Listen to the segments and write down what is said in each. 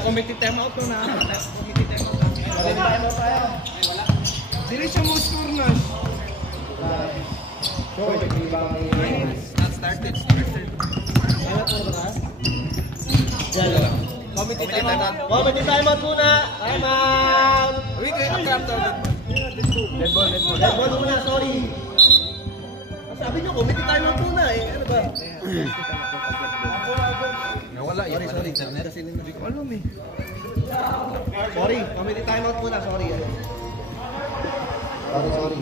Committee time out na. Committee time out. Dili siya mo score na. Not started. Committee time out. Committee time out muna. Time out. Wait, akram to. Dead ball muna, sorry. Sabi niyo committee time out muna eh. Ano ba? Nawala yun. Sorry. Kasi hindi ko alam eh. Sorry. Committee time out muna. Sorry. Sorry.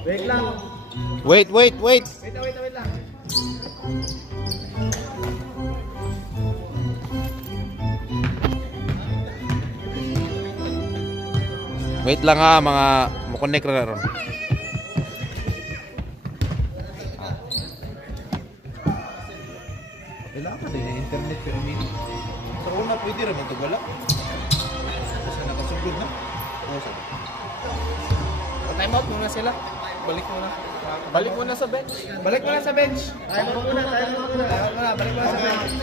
Wait lang. Wait lang. Wait lang ha, mga makonek na ron. Wala ka din internet pero sa una pwede rin ito wala. Kasi nakasugod na. Time out muna sila. Balik muna sa bench. Balik muna sa bench. Balik muna sa bench.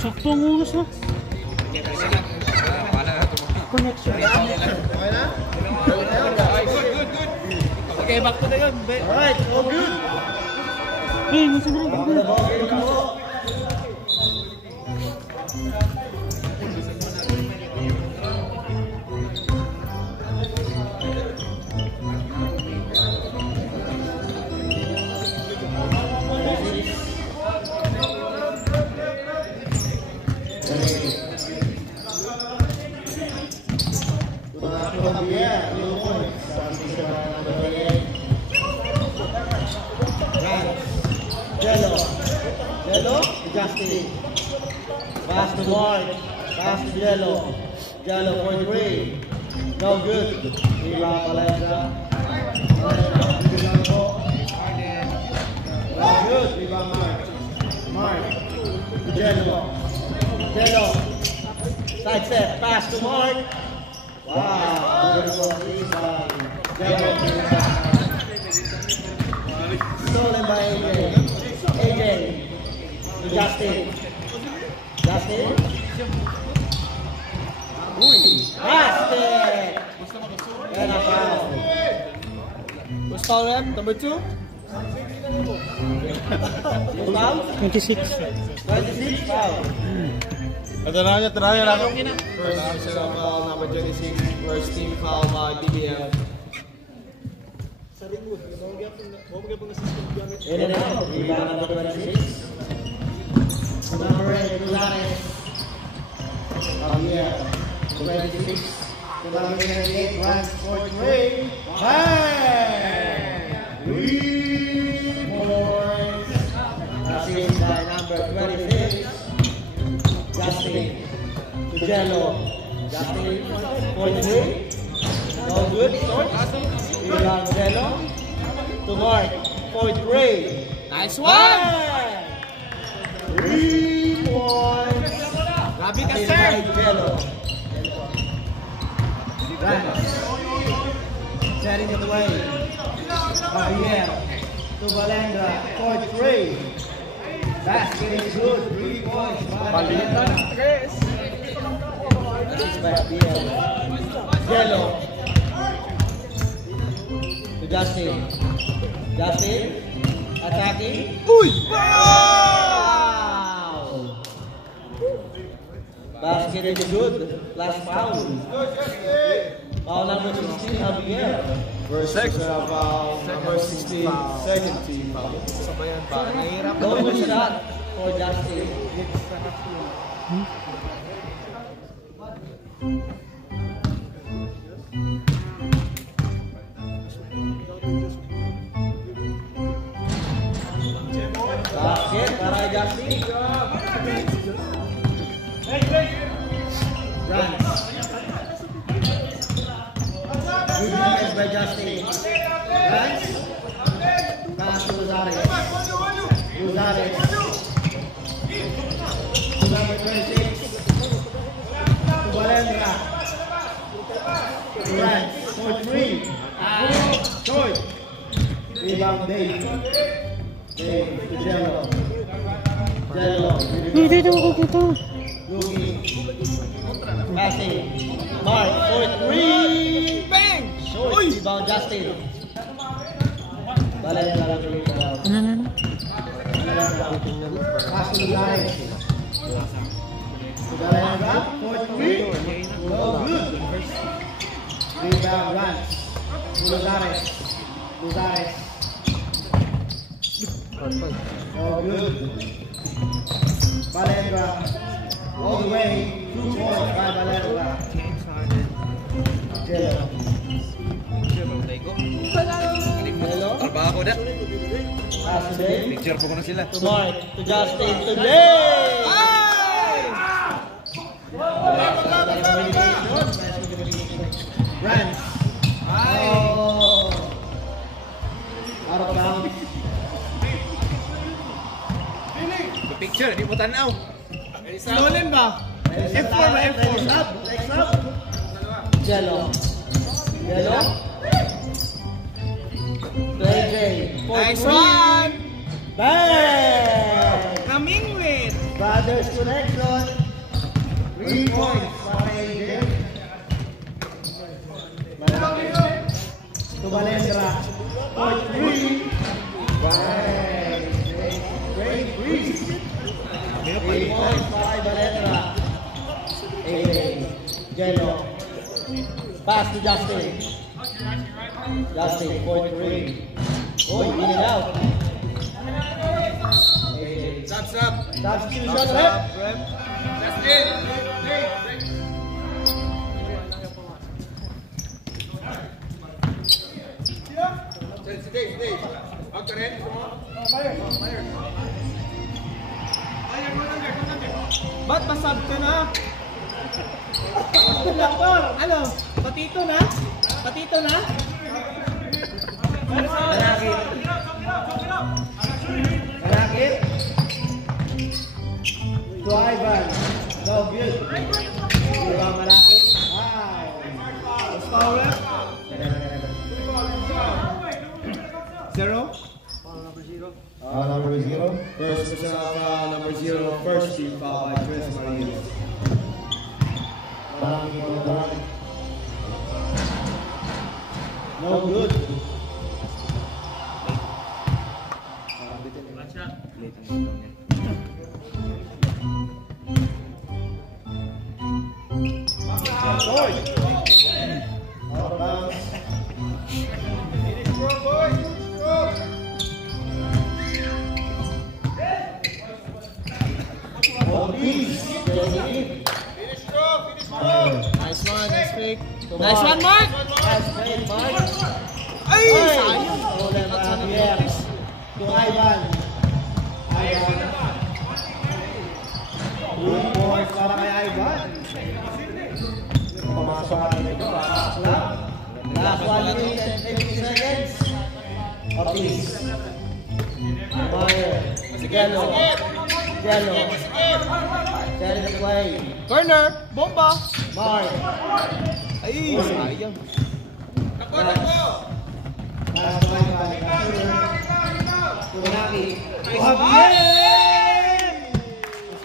Sakto ang ulos na. Connection. Okay na? Okay, back to the yun. Alright, all good. Hey, nasa na rin. Jello, Justin. Pass to Mark. Pass to Jello. Jello for 3. No good. Rebound Valencia. No good. Rebound Mark. Mark. Jello. Side step. Pass to Mark. Wow. Beautiful rebound. Jello. Stolen by AJ. Justin. Basket. And a foul. Who's foul rep? Number 2? Who's foul? 26. 26 foul. Tanahan niya lang. First foul, number 26. First team foul by DBM. In and out. Rebound number 26. Number 8, Gonzalez. Yeah. 26. Number 8, runs for 3. Hey! 3 points. Assist by number 26. Justin to Jello. Justin point 3. No good. Rebound Jello to Mark. Point 3. Nice one! 3 points. Grabe ka, Assist sir! by Jello. Rams. Setting it away. Javier to Valendra. Point 3. Basket is good. 3 points. Valendra. By Javier. Jello to Justin. Justin attacking. Wow! Basket is good. Last foul. Foul number 16, Javier. Verse 6. Number 16. Second team. Sabayan pa. Nahihirap No good shot for Justin. Basket para Justin. Runs. Good defense by Justin. Runs. Pass to Rosario. Rosario. To number 26. To Valendra. Runs. For 3. Short. Rebound Dave. Dave to Jello. Jello. Dito ako kita. Looking. Passing. Mark for 3. Bang! Short. Rebound Justin. Valendra lang ulit na daw. Ano? Pass to Luzares. Valendra for 3. No good. Rebound runs. To Luzares. Luzares. No good. Valendra. All the way. 2 points by Valendra. Jello. Jello. Trabaho ko na. Pass to Dave. Picture po ko na sila. To Mark. To Justin. To Dave. Runs. Oh. Out of bounds. Picture, di mo tanaw. Stolen ba? F4 ba? F4. Next up. Jello. Jello. AJ. Nice one! Bang! Coming with! Brothers connection. 3 points para AJ. To Valendra. Point 3. Bang! Great breeze. 3 points para Valendra. AJ. Jello. Pass to Justin. Justin, point 3. Oh, in and out. Taps up! Substitution, rep. That's it! Ba't pasab ka na? Ano? Patito na? Patito na? Malaki. Malaki. To Ivan. No good. Diba malaki? Wow. Let's power up. 0? Number 0. First person of number 0. First team foul by Tres Maria. Malaki po na malaki. No good. Out of bounds. Nice one, nice fake. Nice one, Mark! Nice fake, Mark. Ay! Ay! Sayang! Wala na. to Ivan. Ivan. 2 points para kay Ivan. Pumasok natin ito. Last 1 minute and 50 seconds. Ortiz. Mayer. Jello. Jello. Jello the play. Corner. Bomba. Mark. Ay, sayang. Last 1 by Tunaki.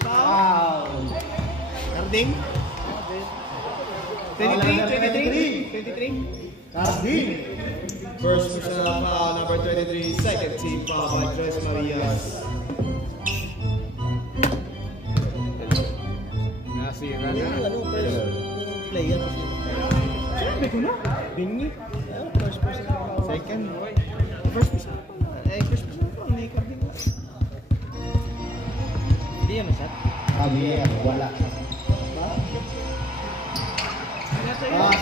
Wow. Carding. 23. Carding. First personal foul, number 23, second team foul by Tres Marias. Nasira Ano, first player kasi. Sabi ko na. Bingi. First person. Second. First person. First person po. May carding. Hindi yan masat. Javier, wala.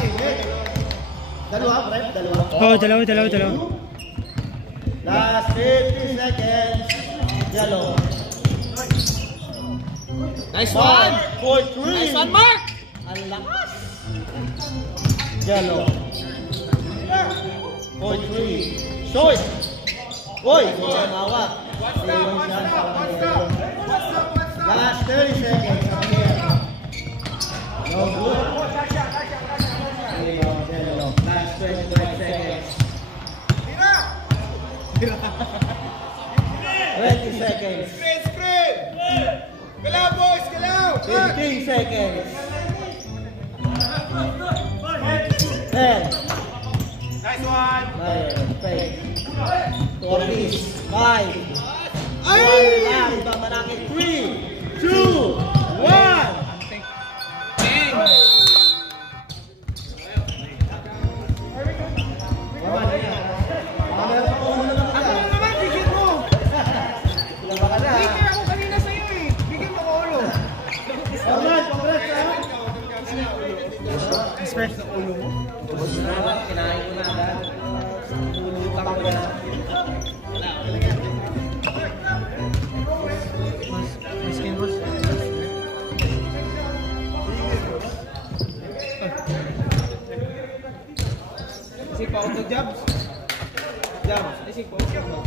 Sige. Dalawa, prep, dalawa. Oh, dalawa. Last 50 seconds. Yellow. Nice one. 4-3. Nice one, Mark. Ang lakas. Yellow. 4-3. Short. Uy, mawak. Last 30 seconds. No good. Last 25 seconds. 20 seconds. Screen! Galaw, boys! Galaw! 15 seconds. 10. Nice one! Fake. Ortiz. 5. Ay! Iba malaki. 3, 2, 1. Kinain ko na agad. Tulutang ko na. Isip pa auto jabs. Jabs. Isip pa auto jabs.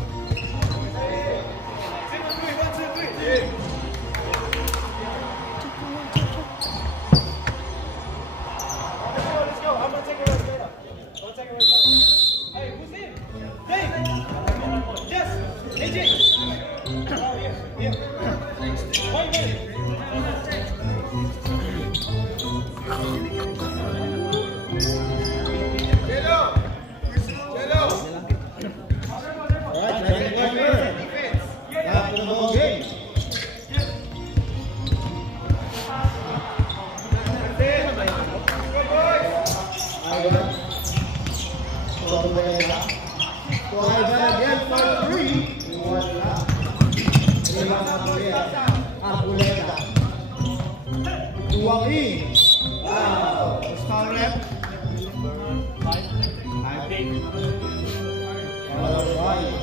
Wow. Foul rep.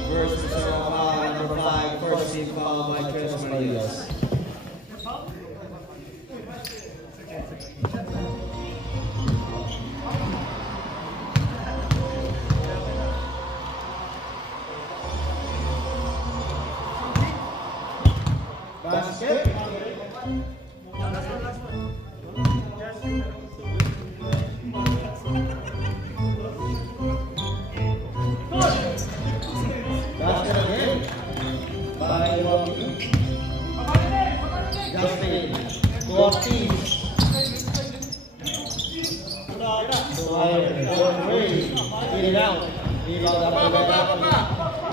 First personal foul, number 5, first team foul by Tres Marias. Basket. Basket again. By Justin. To Ortiz. Get it out. Rebound up.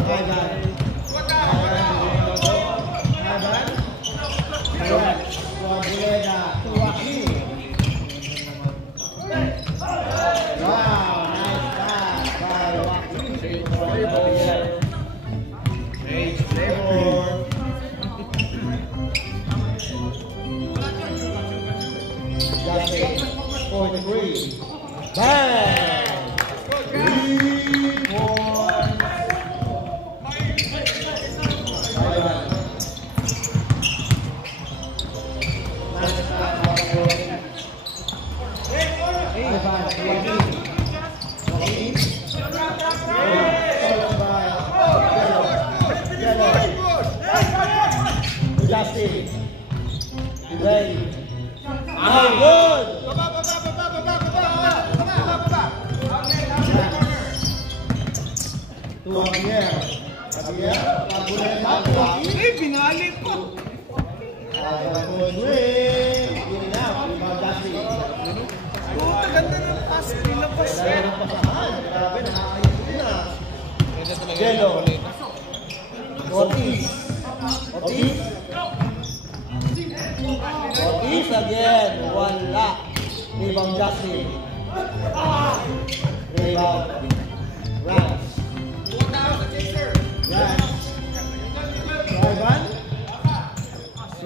Ivan. Bang! 3 points. to Javier. Javier, Pabuleta, Binalik ko! Winning out, rebound Dusty. Puta, ganda ng pass. Pinapos. Grabe, nakakayos na. Jello. Ortiz. Ortiz again. Wala. Rebound Justin. Rebound. Rams. Ivan.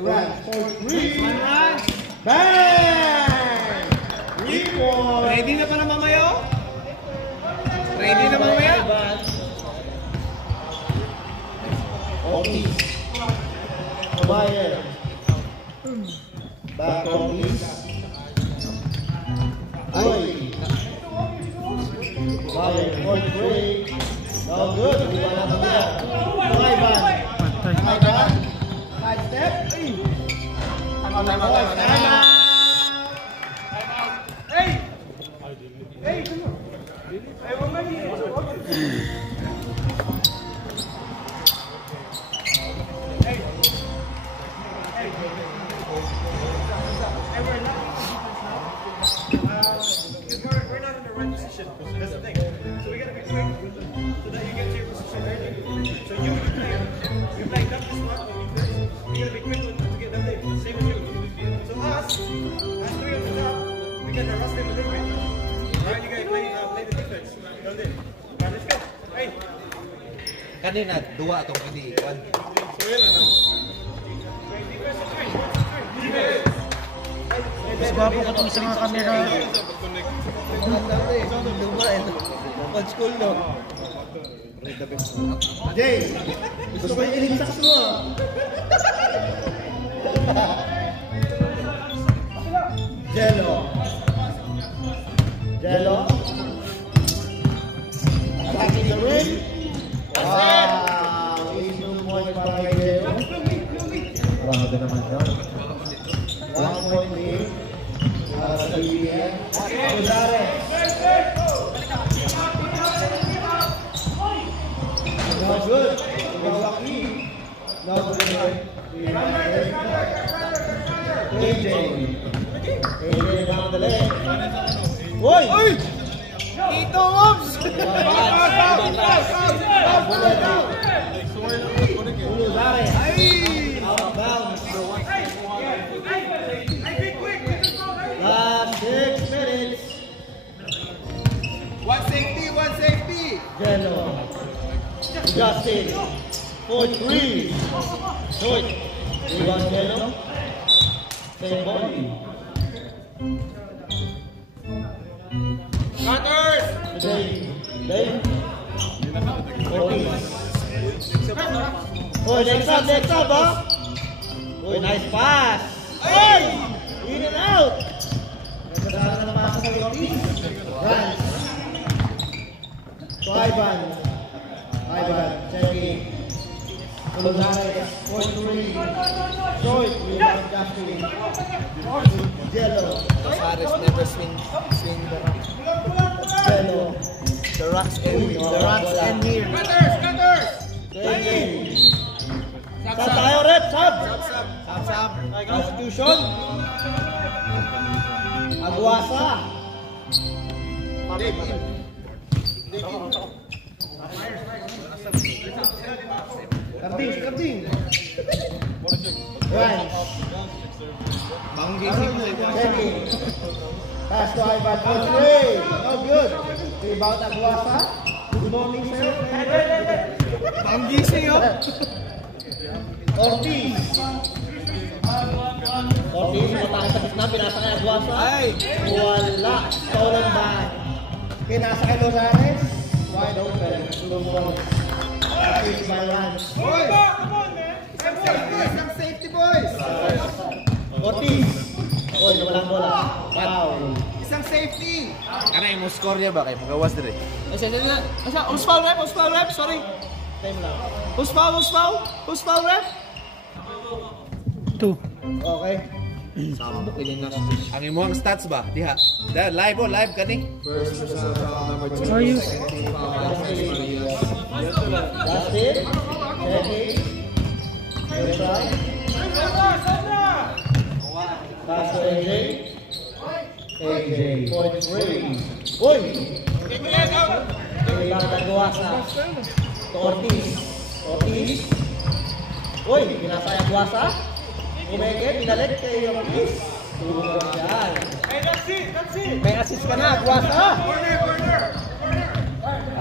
Rams. 4-3. Bang! 3 points. Ready na pa na mamaya? Ready na mamaya? Ortiz. Bayer. Back Ortiz. Oy. Bayer. 4-3. No good. Di ba na mamaya? Ivan. Ivan. Side step. We're not in the right position. That's the thing. So we gotta be quick so that you get to your position early. So you play not this one. You gotta be quick to get that thing. Same as you. So us three on the top, we gotta rush them a little bit. Alright, you guys play the defense. That's it. Alright, let's go. Hey. Kanina, dua itong hindi. One. Mas gwapo ka itong sa mga camera. Old school, no? Jay, gusto ko yung iligsak mo, Jello. Attacking the ring. Wow, 8 points para kay Jello. Grabe naman siya. 1 point lead. Para sa BBM. Gonzales. No good. No good. AJ down the lane. Oy! Tito Wobbs! Gonzales. Out of bounds. Last 6 minutes. One safety! Jello. Justin. 4-3. Short. Rebound Jello. Same body. Cutters! Dave. Ortiz. Oh, next up, huh? Oh, nice pass. Hey! In and out. Nagkasama na naman sa Ortiz. Rans. To Ivan, checking. Gonzales, 4-3. Short, rebound Justin. Jello. Casares never swing the rock. Jello. The rocks end here. Cutters! Checking. Sab tayo, Red. Sab. Constitution. Aguasa. Karding. Right. Checking. Pass to Ivan. Okay. No good. Rebound Aguasa. Good morning, sir. Gising yun! Ortiz, matangin sa gitna, pinasa kay Aguasa. Ay! Wala. Stolen back. Pinasa kay Gonzales. Wide open. Lumos. Assist by Rans. Boys! Come on, man! Some safety, boys! Ortiz. Oy, walang bola. Foul. Isang safety! Ano yung score niya ba? Kaya magawas din eh. Who's foul rep? Sorry. Time lang. Who's foul rep? 2. Okay. Ang imo ang stats ba? Diha. Live kani. Ayos. AJ, point 3. Uy! Kailangan nagawa sa Ortiz. Ortiz. Uy, pinasaya Guasa. Kumeke, pinalit kay Ortiz. Tulong yan. Hey, that's it. That's it. May assist ka na, Guasa. Corner, corner.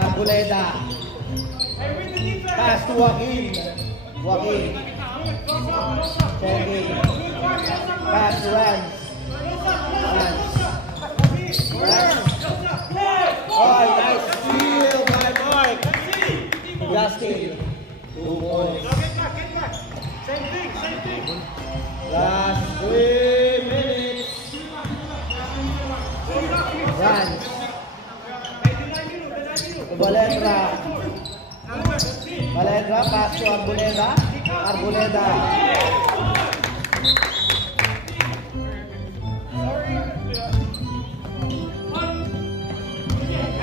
Arboleda. Hey, win the defense. Pass to Joaquin. Joaquin. Joaquin. Pass to Rans. Rans. Oh, nice steal by Mark. Justin. 2 points. Now get back. Same thing. Last 3 minutes. Rans. To Valedra. Valedra, pass to Arboleda. Arboleda.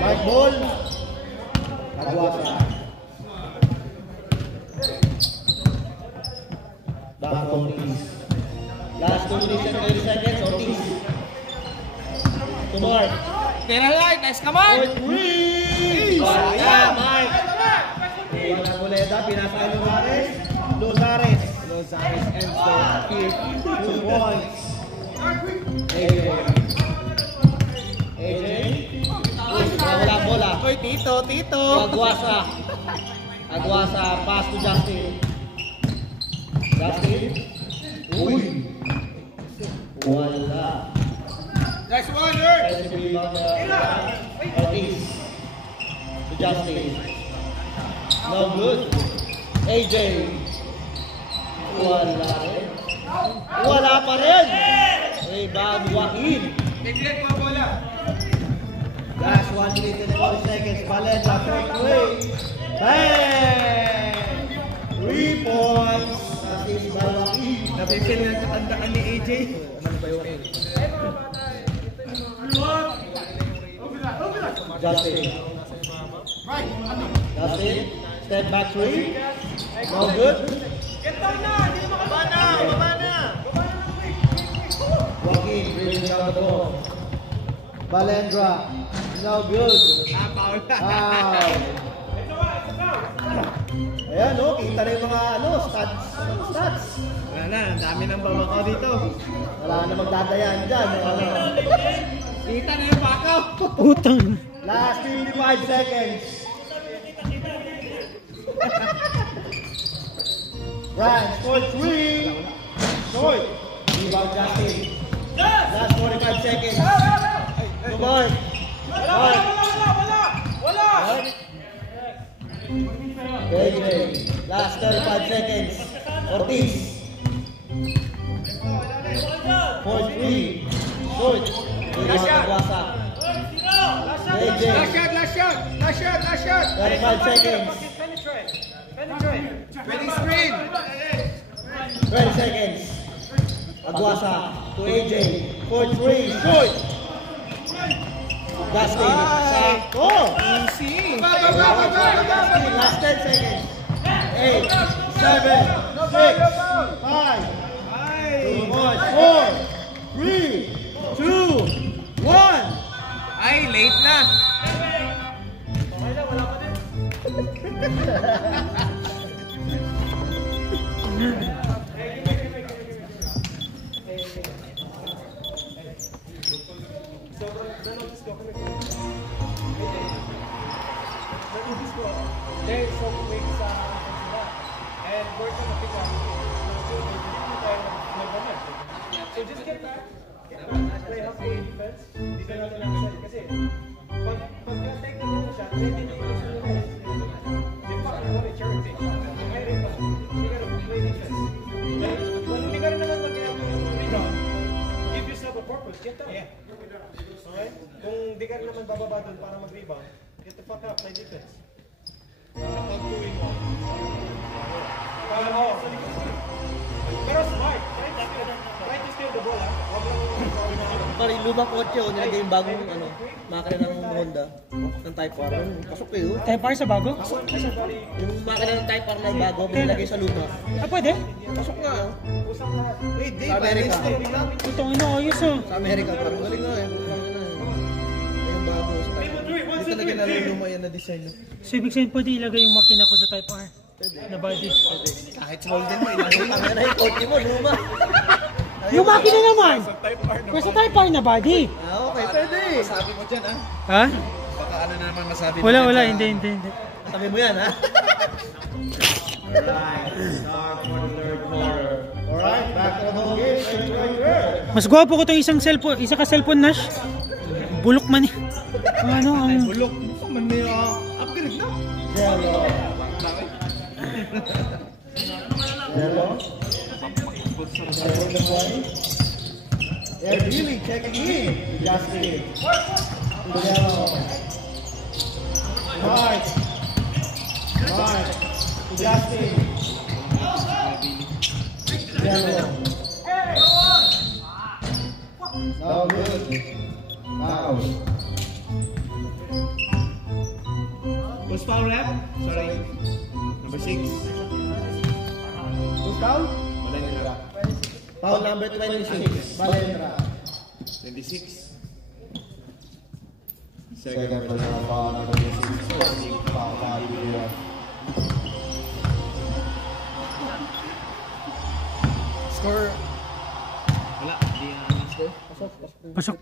Mark ball. Aguasa. Back to Ortiz. Last 2 minutes and 30 seconds. Ortiz. To Mark. Nice ka man! Point 3! Yeah, Mike. Iwan Arboleda, pinasay Lozares. Lozares ends the kick. 2 points. AJ. Wala bola. Oy, Tito! Aguasa, pass to Justin. Justin. Uy. Wala. Next one, Eric! Let's rebound Ortiz to Justin. No good. AJ. Wala pa rin. Rebound Joaquin. Bigyan mo bola! Last 1 minute and 40 seconds. Valedra, point away. Bang! 3 points. Assist by Joaquin. Napipil nga katandaan ni AJ. Justin. Justin. Step back 3. No good. Get down na. Hindi na baba na. Joaquin bringing down the ball. Valedra. No good. Wow. Ayan, no, kita na yung mga stats. Wala na, ang dami ng babakaw dito. Wala na magdadayaan dyan. Kita na yung bakaw! Putang! Last 55 seconds. Ryan, score 3. Short. Rebound Justin. Last 45 seconds. To Mark. Mark. Wala. AJ. Last 35 seconds. Ortiz. 4-3. Short. Rebound Aguasa. AJ. Last shot! 35 seconds. Penetrate. Ready screen! 20 seconds. Aguasa to AJ. 4-3. Short. Justin. Sakto. Easy! Justin. Last 10 seconds. 8, 7, 6, 5, 4, 3, 2, 1. Ay, late na! There's some weeks sila. And we're gonna pick up. So just get back. Play halfway defense. Defend natin lang sa kasi pagka-take na mo siya, ready na yung di pa ako na charity. Meron pa. You gotta play defense. Kung hindi ka rin naman mag-iapon yung rebound, give yourself a purpose. Get down. Okay? Kung di ka rin naman bababa doon para mag-rebound, get the fuck up, play defense. Pag-doing mo. Pero smart. Try to steal the ball, ha? Huwag lang Pari lumang kotse o nilagay yung bagong makina ng Honda ng Type R. Pasok kayo. Type R sa bago? Yung makina ng Type R na yung bago nilagay sa luma. Ah, pwede? Pasok nga. usap na. Sa Amerika. Ito ang inaayos ah. Sa Amerika. Parang galing nga eh. talaga naluluma yan na design. So, ibig sabihin pwede ilagay yung makina ko sa Type R? Na bodies? Kahit small din mo, ilagay lang na yung kotse mo, luma. Yung makina naman! Pero sa Type R na body. Okay, pwede. Sabi mo dyan, ha? Ha? Baka ano na naman masabi mo. Wala, hindi. Sabi mo yan, ha? Alright, start for the third quarter. Alright, back to the home game. Mas gwapo ko itong isang cellphone, isa ka cellphone, Nash. Bulok man eh. Ang Bulok. Man may upgrade na. Yellow. They're really checking in. Justin. Yellow. Right. Justin. Yellow. No good. Foul. Who's foul, rep? Sorry. Number 6. Who's foul? Valendra. Foul number 26. Valendra. 26. Second personal foul number 26. Foul Valendra. Score. Wala, hindi na score. pasok.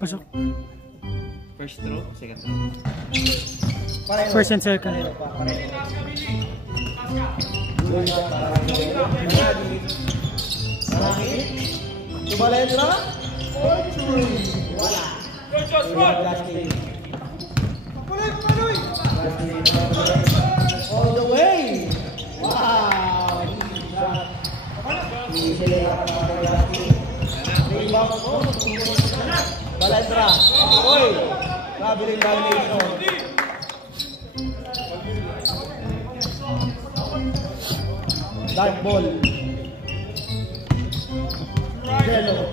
First throw, second throw. First and second. To Valendra. Wala. All the way. Wow. Valendra. Oy. Grabe rin violation. Dark ball. Yellow.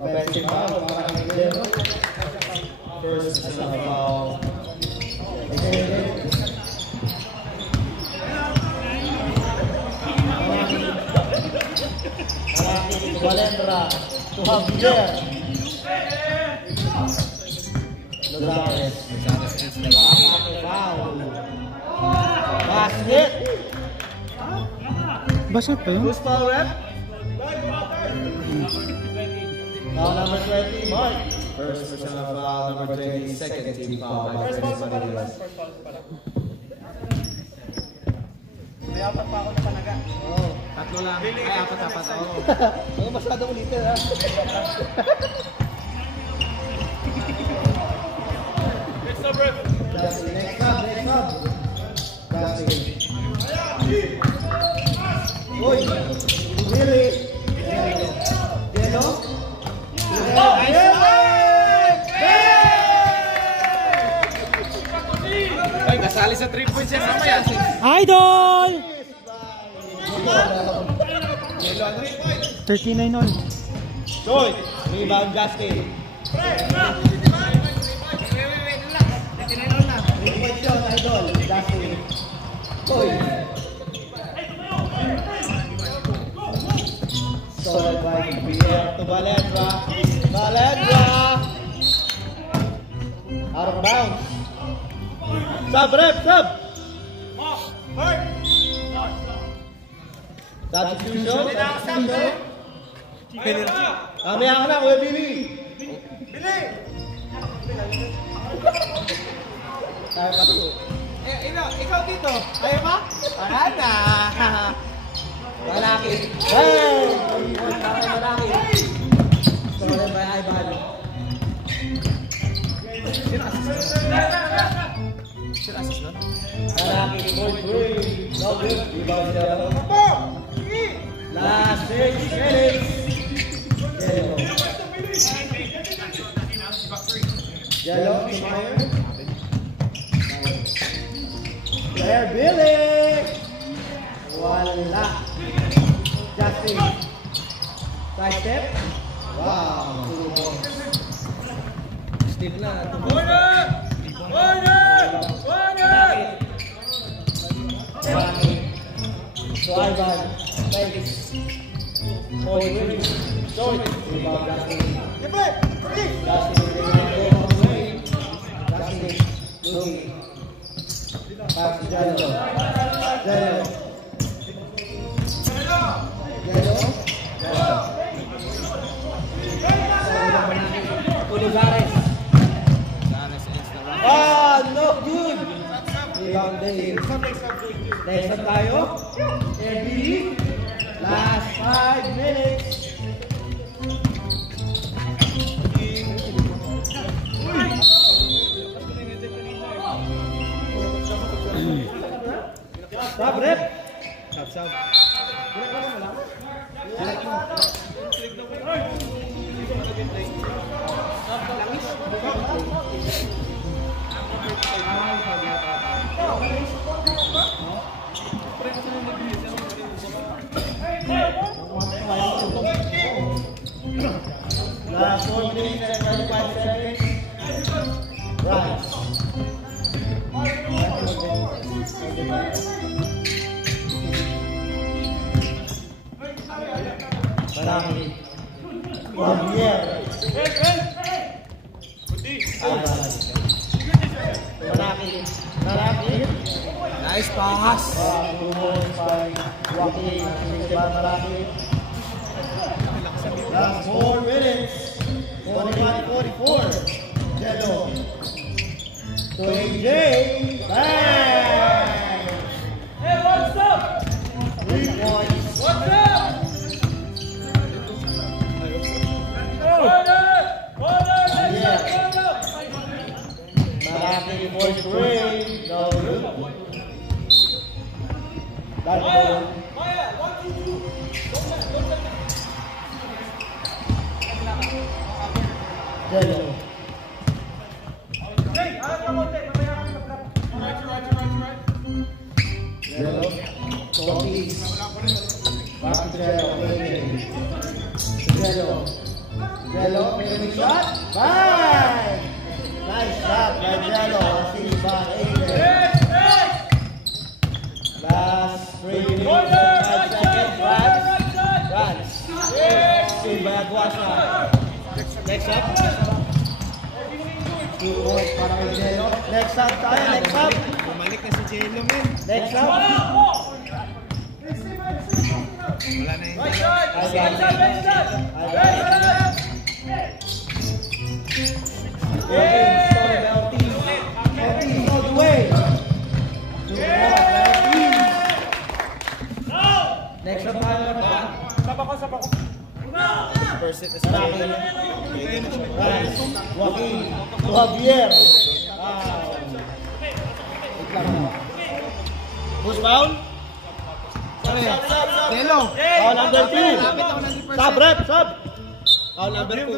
Offensive foul para kay Yellow. First foul. Valendra to Javier. Lozales. Foul. Basket. Basag pa yun? Who's foul, rep? Foul number 20, Mark. First personal foul number 20, second team foul by Freddy Manilas. May apat pa ako na panaga. Oh, tatlo lang. Ay, apat. Oo, masyado ulitin, ha? Next up, ref. Next up. Justin. Uy, really? Yellow? Ay, kasali sa 3 points yan mamaya. Idol! 39 all. Joy, rebound Justin. Question, idol, Justin. Joy. Solid by Pierre to Valendra. Out of bounds. Sub, rep, sub. Substitution. Kami ako na, Kuya Billy. Kaya pa to. Ikaw dito. Kaya pa? Wala na. Malaki. Hey! Malaki. Solid by Ivan. Malaki. No good. Rebound siya. Last 6 minutes. Yellow. Player Billy. Wala. Justin. Side step. Wow. Step na. So Ivan. Point winning. Short. Rebound Justin. Justin. Pass to Jello. Pulugares. No good. Rebound Dave. Next up tayo. Every last 5 minutes. Stop, rep. Stop. Last 4 minutes and 35 seconds. Right. Marami. Javier. Marami. Nice pass. Joaquin. Marami. Last 4 minutes. 41-44. Jello. To AJ. Bang! Hey, what's up? 3 points. What's up? Marami for 3. No good. That's good. Maya, 1, 2, 2. Jello. Hey, alam mo konti. Mamaya kami mag-block. Right. Jello. Sophie. Back to Jello. Jello. May shot. Bang! Nice shot by Jello. Silva. Last 3 minutes and 5 seconds. Runs. Silva Aguasa. Next up. 2 points para kay Jello. Next up tayo. Bumalik na si Jello, men. Next up. Wala na yun. Right side. All the way. Next up tayo. Sapa ko. First set is Joaquin to Javier. Who's foul? Jello. Foul number 2. Sub, rep, sub. Foul number 2.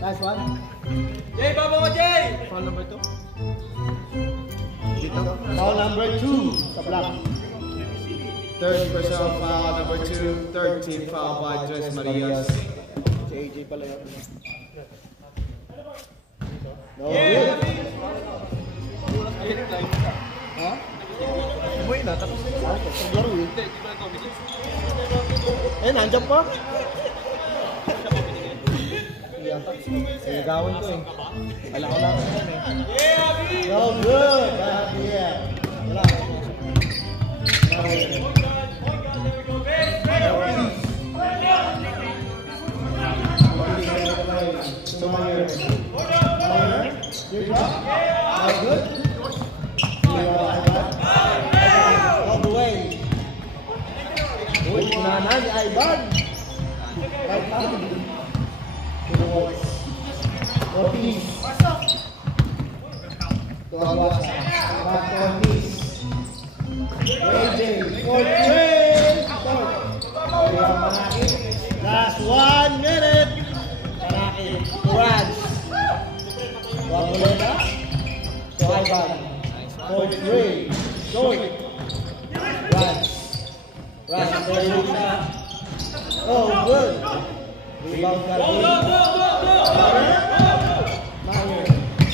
Nice one. Jay, baba mo, Jay! Foul number 2. Foul number 2 sa block. Third personal foul number 2. Third team foul by Joyce Marias. Si AJ pala yun. No good. Ha? Umuwi na, tapos Naglaro eh. Nandiyan pa. gawin ko eh. Alam ko lang yan eh. No good. Yeah. Wala. All the way. Uy, nanan ni Ivan. Right now. Ortiz. Tuwasa. Back to Ortiz. AJ. Last 1 minute. Manaki. Raj. Wabulena. To Ivan. 43. Short. Raj. Raj. Oh, good. Rebound Calvin. Mayer.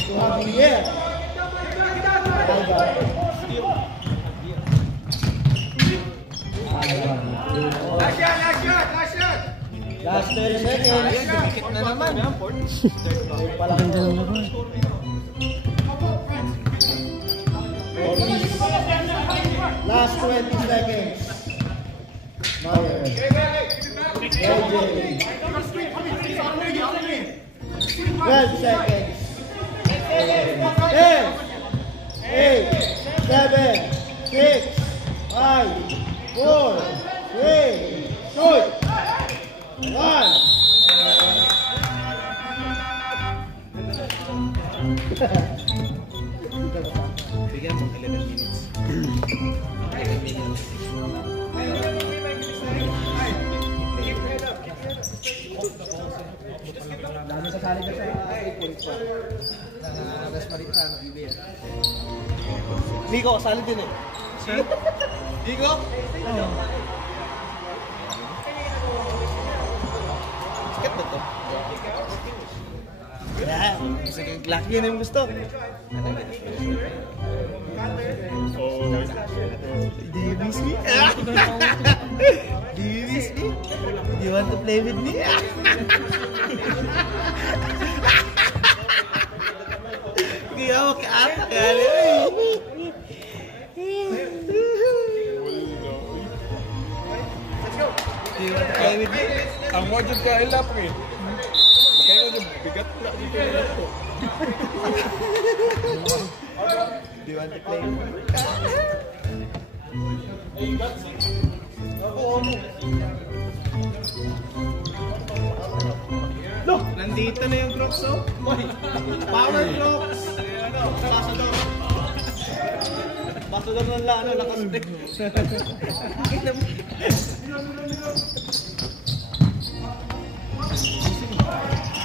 To Javier. Ivan. Last 30 seconds. Dikit na naman. Pala Ganda ng laro. Last 20 seconds. Mario. LJ. 12 seconds. 10, 8, 7, 6, 5, 4, 3, shoot! 1. Bigyan mo 11 minutes. 11 minutes. Dami sasali ka sa Gas Marita, BBS. Nico, kasali din eh. Digo? Sikat na to. Yeah, sige, Glock yun yung gusto. Do you miss me? Do you miss me? Do you want to play with me? Kaya ako kaata kaya rin. Do you want to play with me? Ang wajud ka ilap eh. Makaya mo dyan, bigat na dito na ito. Do you want to play with me? Look, nandito na yung Crocs, oh. Power Crocs. Sasador. Sasador ng lano, nakaspek.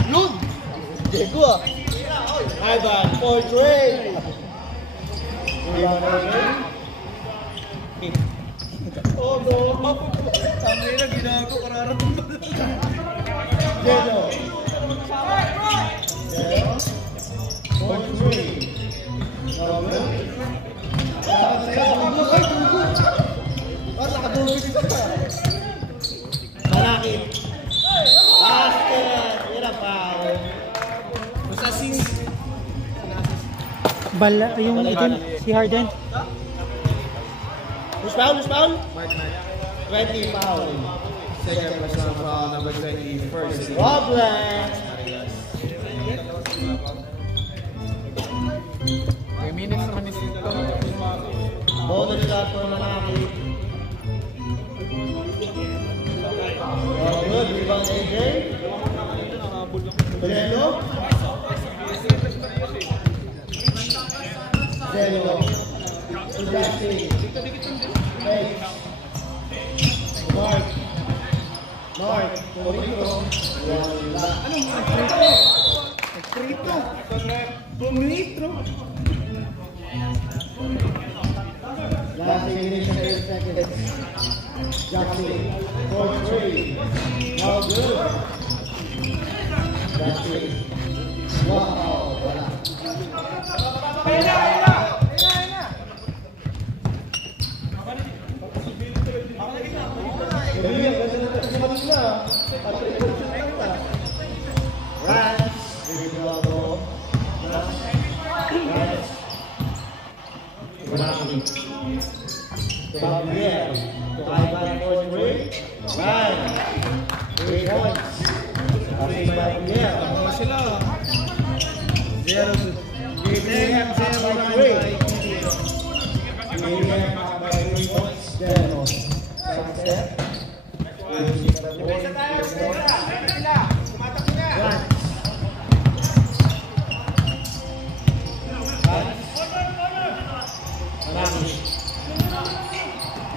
Yun! Diego ah! Ivan, portrait! Oh, no. Tama na, ginawa ko, kararating ba? Diego! Diego! Portrait! Nakadugis ka pa! Malakit! Basket! Ira foul! Basta sing. Bala, yung ito, si Harden. Who's foul? Who's foul? 20 foul. Second personal foul, number 20, first. Problem! May minutes naman is ito. Bonus shot for Manaki. Oh, good. Rebound AJ. Zeno. Zeno. Justin. Fake. Mark. Mark. Torito. Prito. Bumitro. Last ignition 8 seconds. Justin. 4-3. All good. Justin. Wow. Wala. Rats. Bravo. Rats. Gabriel. To Ivan for 3. Ryan. 3 points. Passing by Gabriel. Mga sila. 0 to Gabriel. Up by 3. Gabriel up by 3 points. Zero. Second step.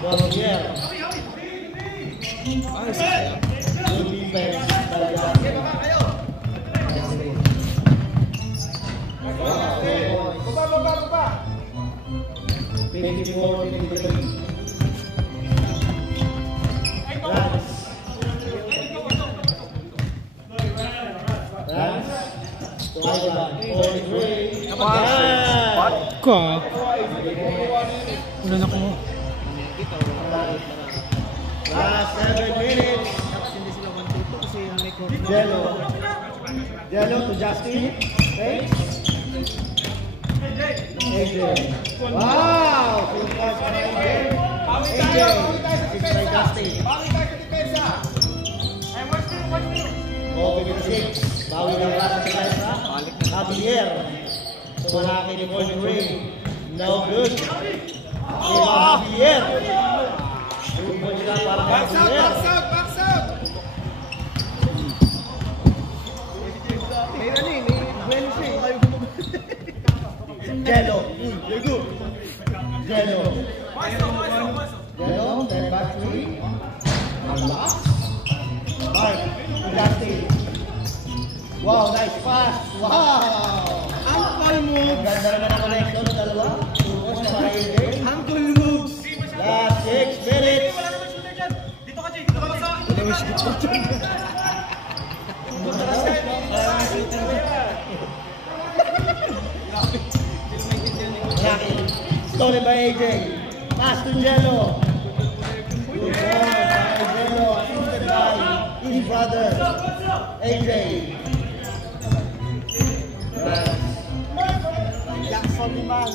Gabriel. Good defense by Justin. Wow, 54-53. Rams. To Ivan. 4-3. Ka. Wala na ko. Last 7 minutes. Hindi sila 1-2 kasi Jello to Justin. Thanks. AJ. Wow! 2 points for AJ. AJ. 6 by Justin. Oh, 56. Bawi ng rasa sa Kaisa. Javier. Tumalaki ni Boy Ray. No good. Javier. 2 points na para kay Javier. Box out! Jello. Jello. Jello. Then back 3. Unlock. Mark. Justin. Wow, nice pass. Wow. Uncle moves! Ganda naman ang connection ng dalawa. 2 points para AJ. Uncle moves! Last 6 minutes. Dito ka, Jay. Dito ka sa... Stolen by AJ. Pass to Jello. Good ball by Jello. Assisted by his brother. AJ. Jackson Liman.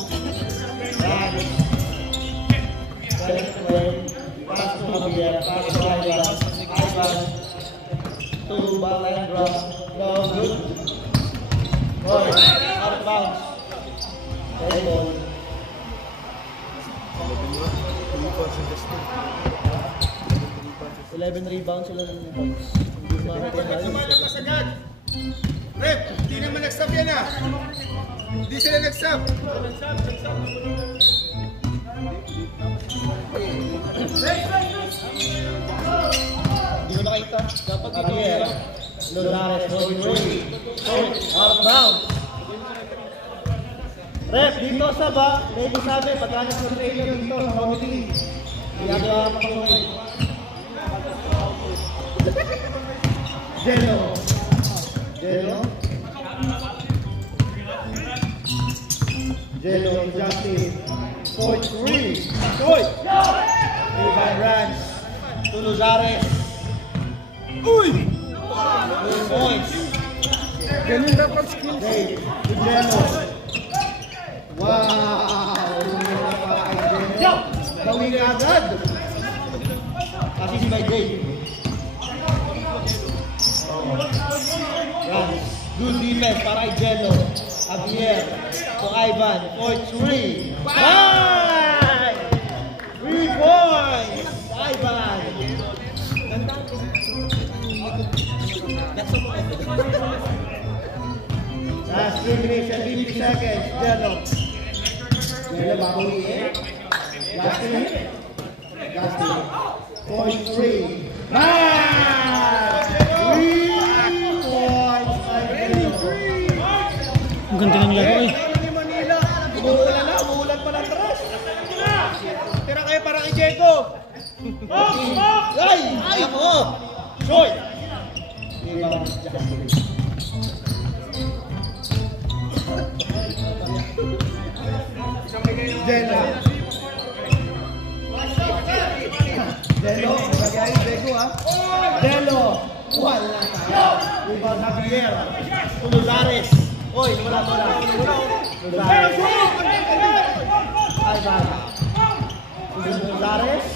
Pass to Javier. Pass to Ivan. Ivan. To backline drop. No good. Boy, out of bounds. Play ball. 11 rebounds, 11 rebounds. Rep, hindi naman nag-stop yan ah. Hindi sila nag-stop. Hindi ko nakita. Dapat Javier. Lonares, Bobby Ray. Out of bounds. Rep, dito sa ba? May sabi, pagka nag-train yung dito sa committee. Kaya ba makasulit? Jello. Jello. Jello and Justin. Point 3. Point. Ivan Rans. To Luzares. Uy! 2 points. Ganun dapat skills. Dave. To Jello. Wow! Para kay Jello. Gawin agad. Assist by Dave. Good defense para kay Jello. Javier to Ivan. Point 3. 3 points. Ivan. Last 3 minutes and 50 seconds. Jello. Jello babawi eh. Justin. Justin. Point 3. 3 points. Ang ganda ng laro eh. Umuulan pa ng tres. Tira kayo para kay Jeko. Ay! Ayaw mo! Shoy! Jello. Jello. Magayain Jeko ha. Jello. Wala tayo. Ibang Javier. Luzares. Oy, wala. Luzares. Ivan. Luzares.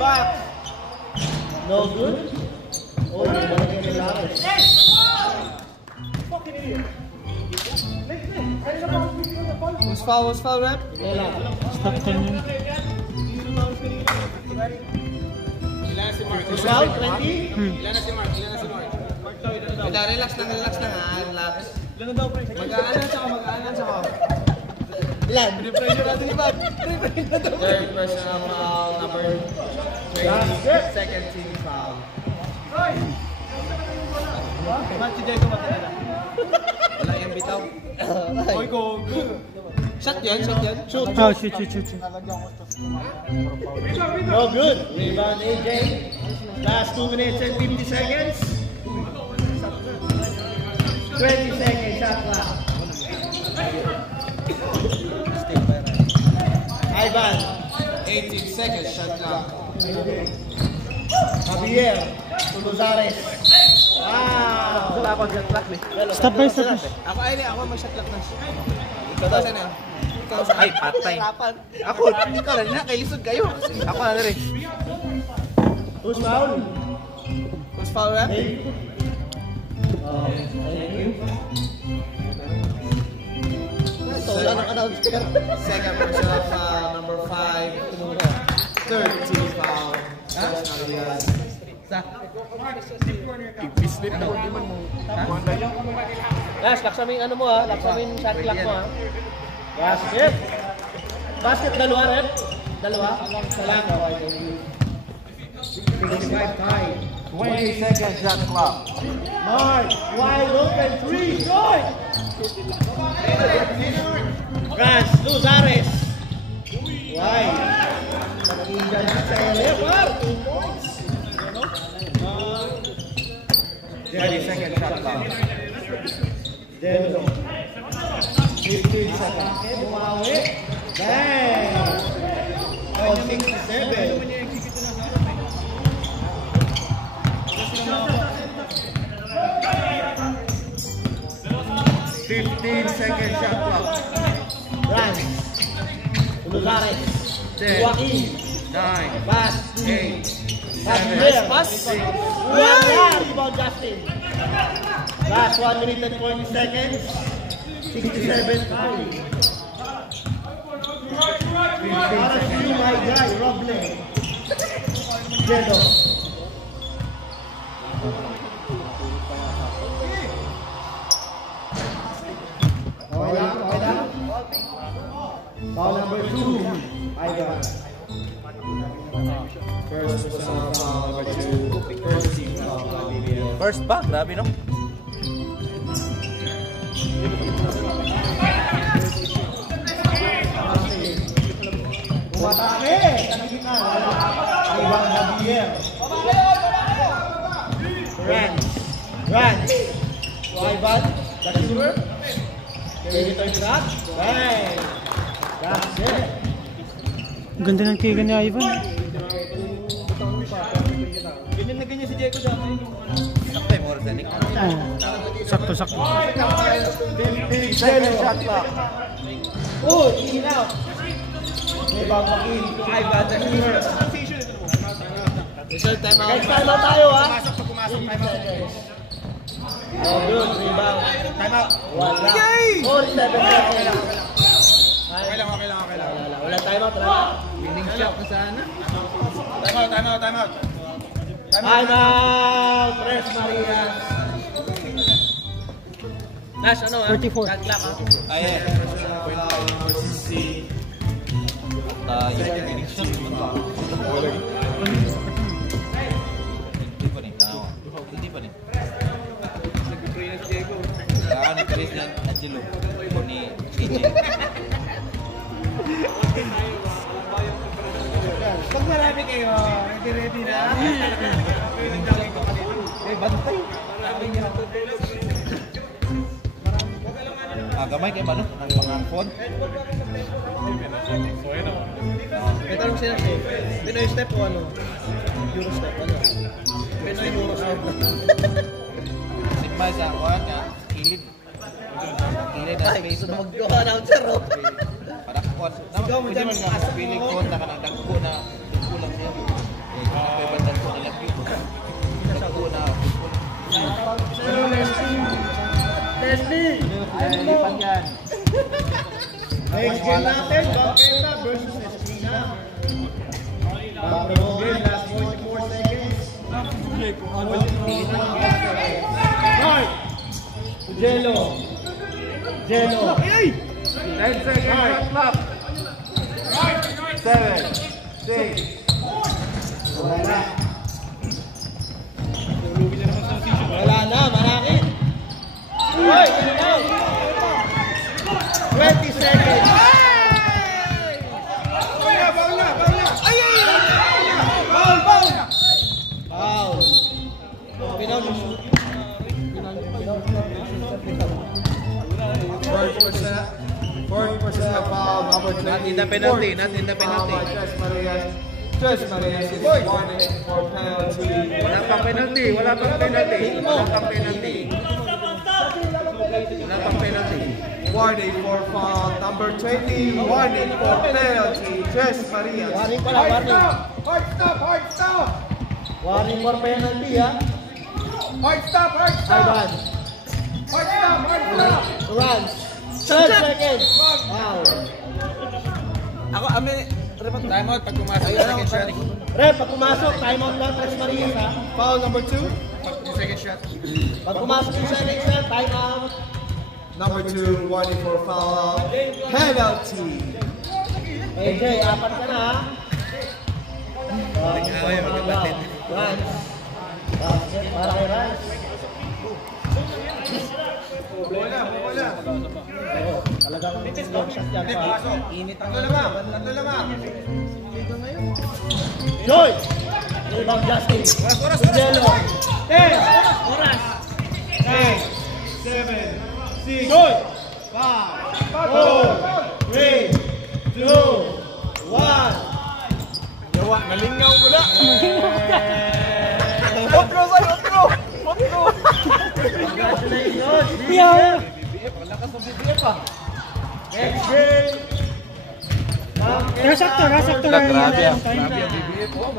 Back. No good. Oh, wala kay Luzares. Was foul, rep? Wala. Stop time yun. Is out, 20? Ilan na si Mark? Relax lang ha. Relax. Mag-aanan saka. Ilan? Pressure natin ni Bob. Third personal foul, number 20. Second team foul. Ba't si Jeko matala? Wala yung bitaw. Oy, go. Shot yan. Shoot. Oh, shoot. No good. Rebound AJ. Last 2 minutes and 50 seconds. 20 seconds shot clock. Ivan. 18 seconds shot clock. Javier. To Luzares. Wow! Wala akong shot clock eh. Stop by stop. Ako may shot clock na siya. Ikaw daw sana. Ay, patay. Ako, ikaw na kay lisod kayo. Ako na rin. Who's foul? Who's foul rap? So, wala nang announcer. Second person, number 5. Third team foul. Ipislip na. Lash, laksamin ano mo ha. Laksamin shot clock mo ha. Basket. Basket, dalawa rep. Dalawa. Isa lang. 20 seconds shot clock. Mark, wide open 3, joy! Franz, Luzares. Wide. Pag-iingan sa LF, 2 points. 20 seconds shot clock. Delo. 15 seconds. Bumawi. Bang! Oh, 67. Second shot clock. Franz. Luzares. 10, Joaquin. 9, Pass. 8, Nice pass. 6. Rebound Justin. Last 1 minute and 20 seconds. 67 foul. Para sa iyo, my guy, Roble. Jedo. Okay lang, okay lang. Foul number 2. Ivan. First personal foul, number 2. First team foul, BBL. First ba? Grabe no? Umatake! Tanagin na. Ivan Javier. Run. So Ivan, the shooter. Carry return shot. Bang! That's it. Ang ganda ng kiga ni Ivan. Ganyan na ganyan si Diego dati. Sakto yung oras na Nick. Sakto. 15 seconds shot clock. Oh, in out. May babakin. Ivan, the shooter. Result time out. Guys, time out tayo ha. Pumasok, time out. Oh, good. Rebound. Time out. Wala. 47 seconds. Okay lang. Wala time out. Wala. Winning shot na sana. Time out. Time out. Tres Marias. Nash, ano 44. Shot clock ha? Ayan. Winning shot. Hindi pa rin. Kailangan ni Christian Angelo ni AJ. Pag marami kayo, ready na. Bantay. Gamay kayo ba no? Ang mga phone? May tanong sila siya. Pinoy step o ano? Euro step. Ano? Pinoy Euro step. Sigma sa kuhan nga. Kilid. Kilid na Ay, space gusto na no? mag-announcer oh. Para kuhan. Pwede man nga sa piling phone na kanang dagko na kulang siya. Pwede ba dagko na lang yun? Dagko na. Leslie! Lipan yan. Next game natin, Bangketa versus Esquina. Bago game, last 44 seconds. Mark! Jello! 10 seconds shot clock. 7, 6. Wala na, marami. Hoy, out! 20 seconds. Foul. Pinaw yung shoot. Fourth personal foul, number 20. Not in the penalty. Foul by Tres Marias. Stress Marias is warning for penalty. Wala pang penalty. Wala pang penalty. Wala pang penalty. Wala pang penalty. Warning for foul number 20. Warning for penalty. Stress Marias. Warning pala, warning. Hard stop! Hard stop! Warning for penalty, ha? Hard stop! Hard Ay, stop! ban. Hard stop! Hard stop! Runs. 12 seconds. Wow. Ako, time out pag pumasok yung second shot. Rep, pag pumasok, timeout lang, Tres Marias, ha? Foul number 2. Second shot. Pag pumasok yung second shot, timeout. Number 2, warning for foul. Penalty. AJ, apat ka na, ha? magkapatid. Runs. Para kay Runs. Wala. Talagang long shot yan pa. Init ang Tatlo lamang. Joy! Rebound Justin. Jello. 10. Oras. 9. 7. 6. Joy! 5. 4. 3. 2. 1. Yawa, nalingaw mo na. Congratulations! Yeah. Next game. Rasakto lang. Grabe yung ang time. BBF po.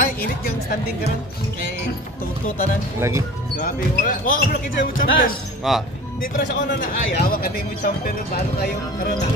Ay, init yung standing ka rin. Eh, tututanan. Lagi. Grabe, wala. Wala ka block yung champion. Nash. Hindi para sa una na ayaw, kami mo champion, paano kayong karana?